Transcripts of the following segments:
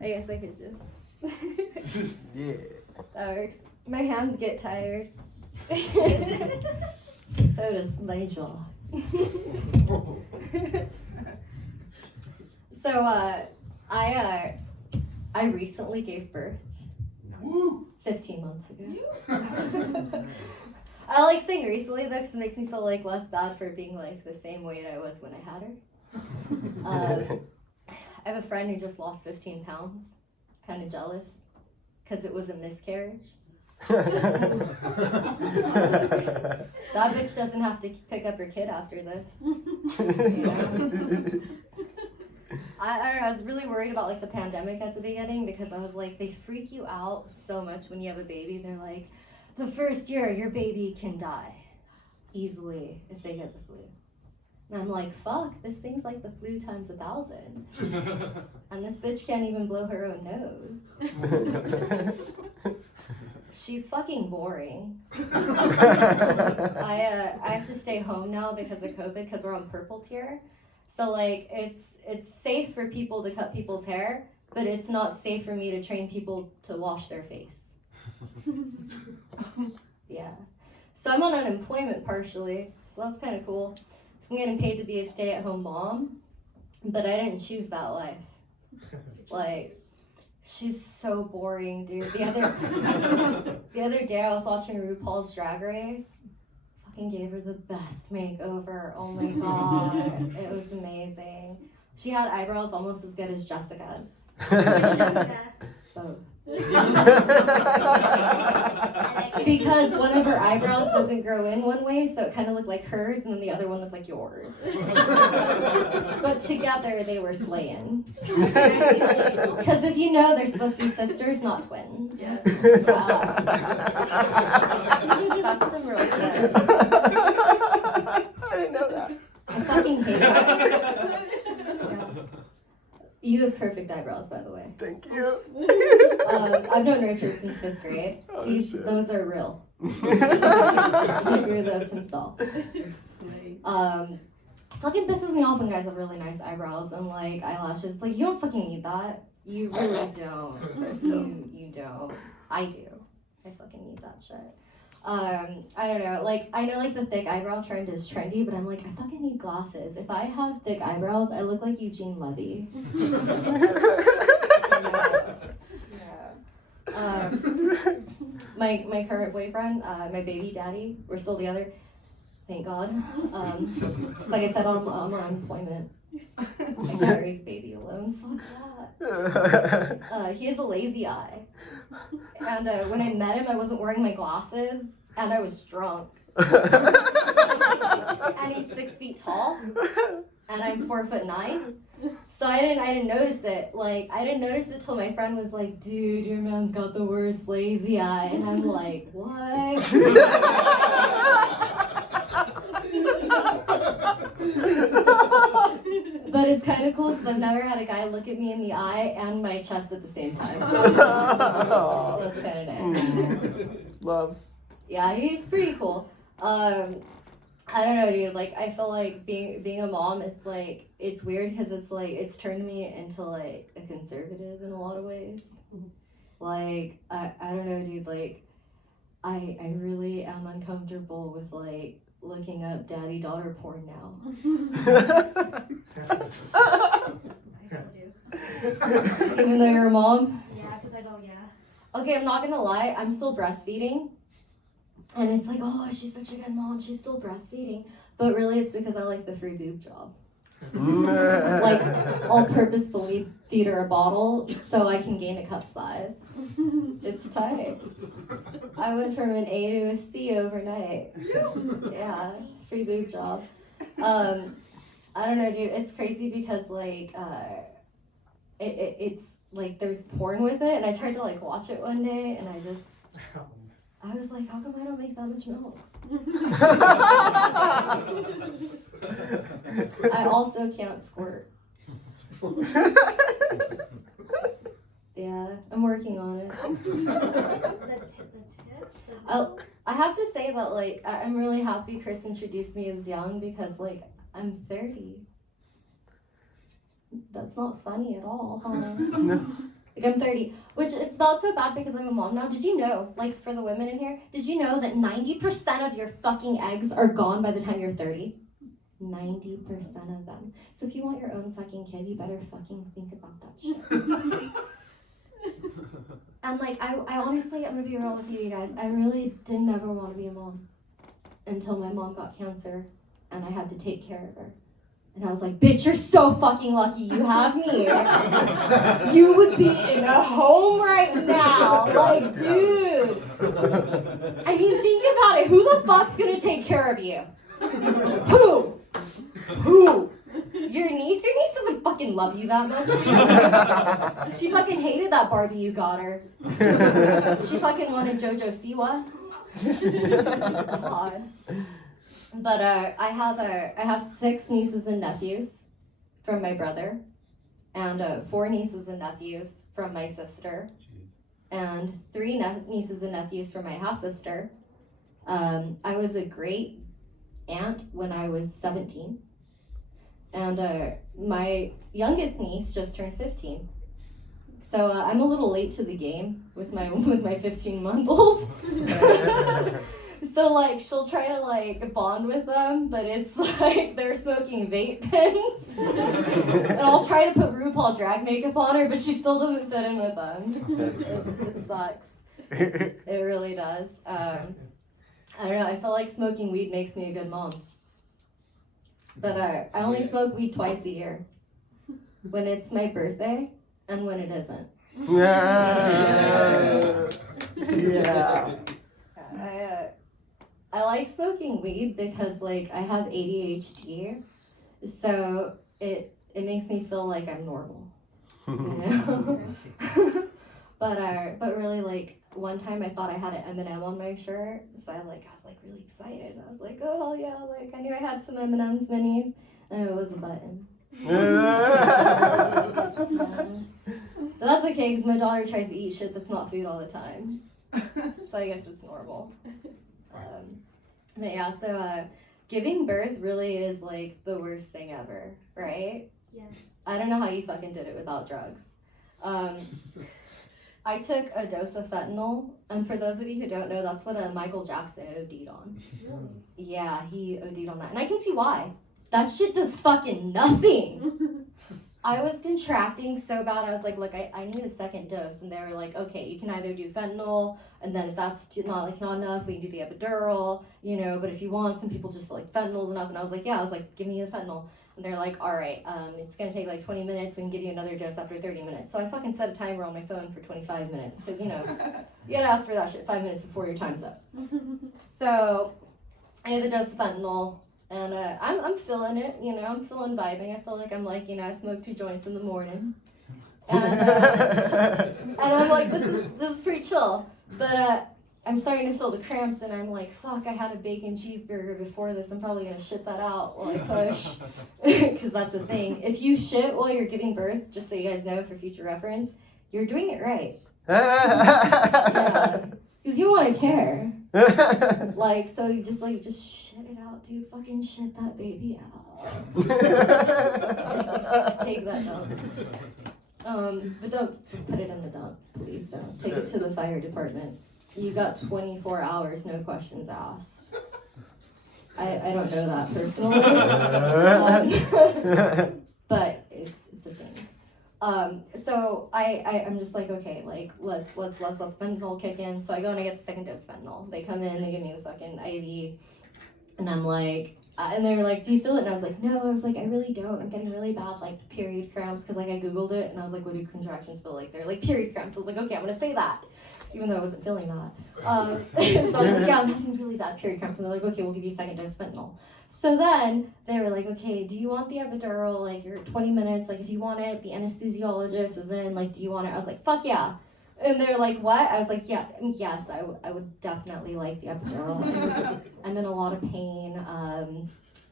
I guess I could just. Yeah. That works. My hands get tired. So does my jaw. So I recently gave birth. 15 months ago. I like saying recently though because it makes me feel like less bad for being like the same weight I was when I had her. I have a friend who just lost 15 pounds. Kind of jealous because it was a miscarriage. That bitch doesn't have to pick up her kid after this. You know? I don't know, I was really worried about like the pandemic at the beginning because I was like, they freak you out so much when you have a baby. They're like, the first year your baby can die easily if they get the flu. And I'm like, fuck, this thing's like the flu times 1,000. And this bitch can't even blow her own nose. She's fucking boring. I have to stay home now because of COVID because we're on purple tier. So like it's safe for people to cut people's hair, but it's not safe for me to train people to wash their face. Yeah. So I'm on unemployment partially, so that's kind of cool. So I'm getting paid to be a stay-at-home mom, but I didn't choose that life. Like, she's so boring, dude. The other day I was watching RuPaul's Drag Race. Fucking gave her the best makeover. Oh my god, it was amazing. She had eyebrows almost as good as Jessica's. Both. Because one of her eyebrows doesn't grow in one way, so it kind of looked like hers, and then the other one looked like yours. But together they were slaying. Because if you know, they're supposed to be sisters, not twins. Yeah. Wow. That's some real shit. I didn't know that. I fucking hate that. Yeah. You have perfect eyebrows, by the way. Thank you. I've known Richard since 5th grade. Oh, Those are real. He grew those himself. Fucking pisses me off when guys have really nice eyebrows and like eyelashes. It's like, you don't fucking need that. You really don't. You don't. I do. I fucking need that shit. I don't know, like, I know, like, the thick eyebrow trend is trendy, but I'm like, I fucking need glasses. If I have thick eyebrows, I look like Eugene Levy. Yeah. My current boyfriend, my baby daddy, we're still together, thank God. So like I said, I'm on unemployment. I can't raise baby alone, fuck that. He has a lazy eye. And when I met him, I wasn't wearing my glasses, and I was drunk. And he's 6 feet tall, and I'm 4'9". So I didn't notice it. Like, I didn't notice it till my friend was like, dude, your man's got the worst lazy eye. And I'm like, what? But it's kind of cool because I've never had a guy look at me in the eye and my chest at the same time. So that's kind of nice. Love. Yeah, he's pretty cool. I don't know, dude. Like, I feel like being a mom, it's like, it's weird because it's like, it's turned me into like a conservative in a lot of ways. Like, I don't know, dude. Like, I really am uncomfortable with like looking up daddy-daughter porn now. I still do. Even though you're a mom? Yeah, because I don't, yeah. Okay, I'm not gonna lie, I'm still breastfeeding. And it's like, oh, she's such a good mom, she's still breastfeeding. But really, it's because I like the free boob job. Like, I'll purposefully feed her a bottle so I can gain a cup size. It's tight. I went from an A to a C overnight. Yeah, free boob job. I don't know, dude, it's crazy because, like, it's, like, there's porn with it, and I tried to, like, watch it one day, and I was like, how come I don't make that much milk? I also can't squirt. Yeah, I'm working on it. The tip. I have to say that, like, I'm really happy Chris introduced me as young because, like, I'm 30. That's not funny at all, huh? No. Like, I'm 30, which it's not so bad because I'm a mom now. Did you know, like, for the women in here, did you know that 90% of your fucking eggs are gone by the time you're 30? 90% of them. So if you want your own fucking kid, you better fucking think about that shit. And like, I honestly, I'm gonna be real with you guys, I really didn't ever want to be a mom until my mom got cancer and I had to take care of her. And I was like, bitch, you're so fucking lucky you have me. You would be in a home right now. Like, dude. I mean, think about it. Who the fuck's gonna take care of you? Who? Your niece? Your niece doesn't fucking love you that much. She fucking hated that Barbie you got her. She fucking wanted JoJo Siwa. God. But I have 6 nieces and nephews from my brother, and 4 nieces and nephews from my sister, and 3 nieces and nephews from my half sister. I was a great aunt when I was 17, and my youngest niece just turned 15. So I'm a little late to the game with my 15-month-old. So like she'll try to like bond with them, but it's like they're smoking vape pens. And I'll try to put RuPaul drag makeup on her, but she still doesn't fit in with them. It sucks. It really does. I don't know. I feel like smoking weed makes me a good mom. But I only smoke weed twice a year. When it's my birthday and when it isn't. Yeah. I like smoking weed because like I have ADHD, so it makes me feel like I'm normal. You know? But really like one time I thought I had an M&M on my shirt, so I was really excited. I was like, oh hell yeah, like I knew I had some M&M's minis, and it was a button. But that's okay because my daughter tries to eat shit that's not food all the time, so I guess it's normal. But yeah, so giving birth really is like the worst thing ever, right? Yes. I don't know how you fucking did it without drugs. I took a dose of fentanyl, and for those of you who don't know, that's what Michael Jackson OD'd on. Really? Yeah, he OD'd on that, and I can see why. That shit does fucking nothing. I was contracting so bad, I was like, look, I need a second dose, and they were like, okay, you can either do fentanyl, and then if that's not enough, we can do the epidural, you know, but if you want, some people just like fentanyl's enough, and I was like, give me the fentanyl. And they're like, all right, it's gonna take like 20 minutes, we can give you another dose after 30 minutes. So I fucking set a timer on my phone for 25 minutes, because, you know, you gotta ask for that shit 5 minutes before your time's up. So I had the dose of fentanyl, and I'm feeling it, you know, I'm feeling vibing. I feel like I'm like, you know, I smoke 2 joints in the morning. And I'm like, this is pretty chill. But I'm starting to feel the cramps, and I'm like, fuck, I had a bacon cheeseburger before this. I'm probably gonna shit that out while I push. Because that's the thing. If you shit while you're giving birth, just so you guys know for future reference, you're doing it right. Yeah. Because you want to tear. Like, so you just shit it out, dude. Fucking shit that baby out. Take that dump. But don't put it in the dump. Please don't. Take it to the fire department. You got 24 hours, no questions asked. I don't know that personally. But it's a thing. So I'm just like, okay, like let's let the fentanyl kick in. So I go and I get the second dose of fentanyl. They come in, they give me the fucking IV, and I'm like, and they were like, do you feel it? And I was like, no. I was like, I really don't. I'm getting really bad like period cramps, because like I googled it and I was like, what do contractions feel like? They're like period cramps. I was like, okay, I'm gonna say that, even though I wasn't feeling that. So I was like, yeah, I'm having really bad period cramps. And they're like, okay, we'll give you a second dose of fentanyl. So then they were like, okay, do you want the epidural? Like, you're 20 minutes. Like, if you want it, the anesthesiologist is in. Like, do you want it? I was like, fuck yeah. And they're like, what? I was like, yeah, yes, I would definitely like the epidural. I'm in a lot of pain.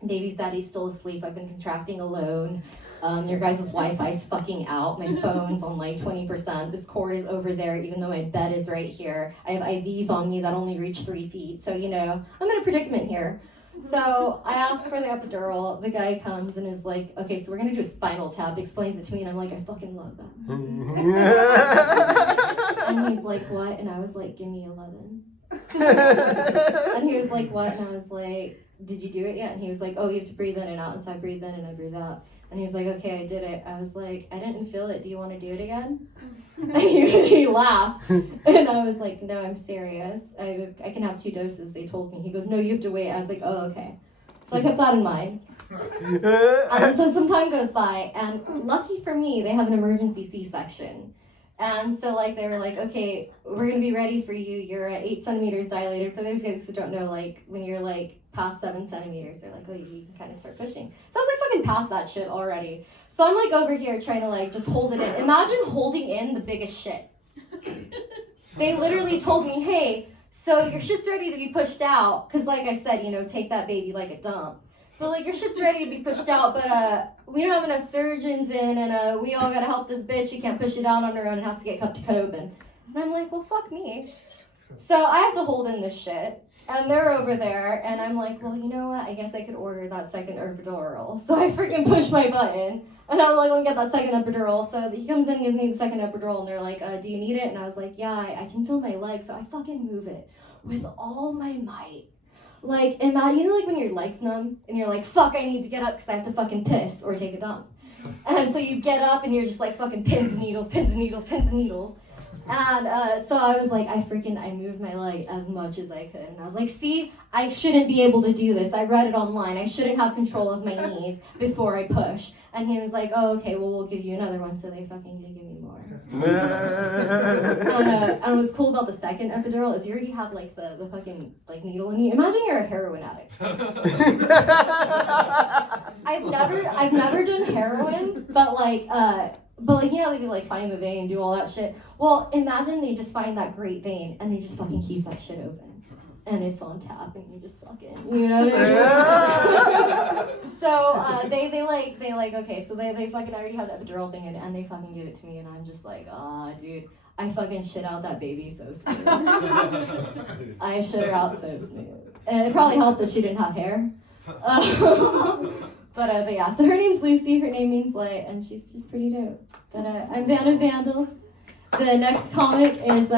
Baby's daddy's still asleep. I've been contracting alone. Your guys' Wi-Fi's fucking out. My phone's on like 20%. This cord is over there, even though my bed is right here. I have IVs on me that only reach 3 feet. So, you know, I'm in a predicament here. So I asked for the epidural. The guy comes and is like, okay, so we're gonna do a spinal tap. Explains it to me, and I'm like, I fucking love that. And he's like, what? And I was like, give me 11. And he was like, what? And I was like, did you do it yet? And he was like, oh, you have to breathe in and out. And so I breathed in and I breathed out. And he was like, okay, I did it. I was like, I didn't feel it. Do you want to do it again? And he laughed. And I was like, no, I'm serious. I can have 2 doses, they told me. He goes, no, you have to wait. I was like, oh, okay. So I kept that in mind. And so some time goes by, and lucky for me, they have an emergency C-section. And so, like, they were like, okay, we're going to be ready for you. You're 8 centimeters dilated. For those guys who don't know, like, when you're, like, past 7 centimeters, they're like, oh, you can kind of start pushing. So I was, like, fucking past that shit already. So I'm, like, over here trying to, like, just hold it in. Imagine holding in the biggest shit. They literally told me, hey, so your shit's ready to be pushed out. Because, like I said, you know, take that baby like a dump. So, like, your shit's ready to be pushed out, but we don't have enough surgeons in, and we all gotta help this bitch. She can't push it out on her own. It has to get cut open. And I'm like, well, fuck me. So I have to hold in this shit, and they're over there, and I'm like, well, you know what? I guess I could order that second epidural. So I freaking push my button, and I'm like, let me get that second epidural. So he comes in and gives me the second epidural, and they're like, do you need it? And I was like, yeah, I can feel my leg, so I fucking move it with all my might. Like, imagine, you know, like when your leg's numb and you're like, fuck, I need to get up because I have to fucking piss or take a dump. And so you get up and you're just like fucking pins and needles, pins and needles, pins and needles. And so I was like, I moved my leg as much as I could. And I was like, see, I shouldn't be able to do this. I read it online. I shouldn't have control of my knees before I push. And he was like, oh, okay, well, we'll give you another one. So they fucking did give me more. And what's cool about the second epidural is you already have like the fucking like needle in you. Imagine you're a heroin addict. I've never done heroin, but like you know, they could like find the vein, do all that shit. Well, imagine they just find that great vein and they just fucking keep that shit open. And it's on tap and you just fucking, you know what I mean? So they like, okay, so they fucking, I already have the epidural thing and they fucking give it to me and I'm just like, dude, I fucking shit out that baby so smooth. I shit her out so smooth. And it probably helped that she didn't have hair. But yeah, so her name's Lucy, her name means light, and she's just pretty dope. But I'm Vanna Vandal. The next comic is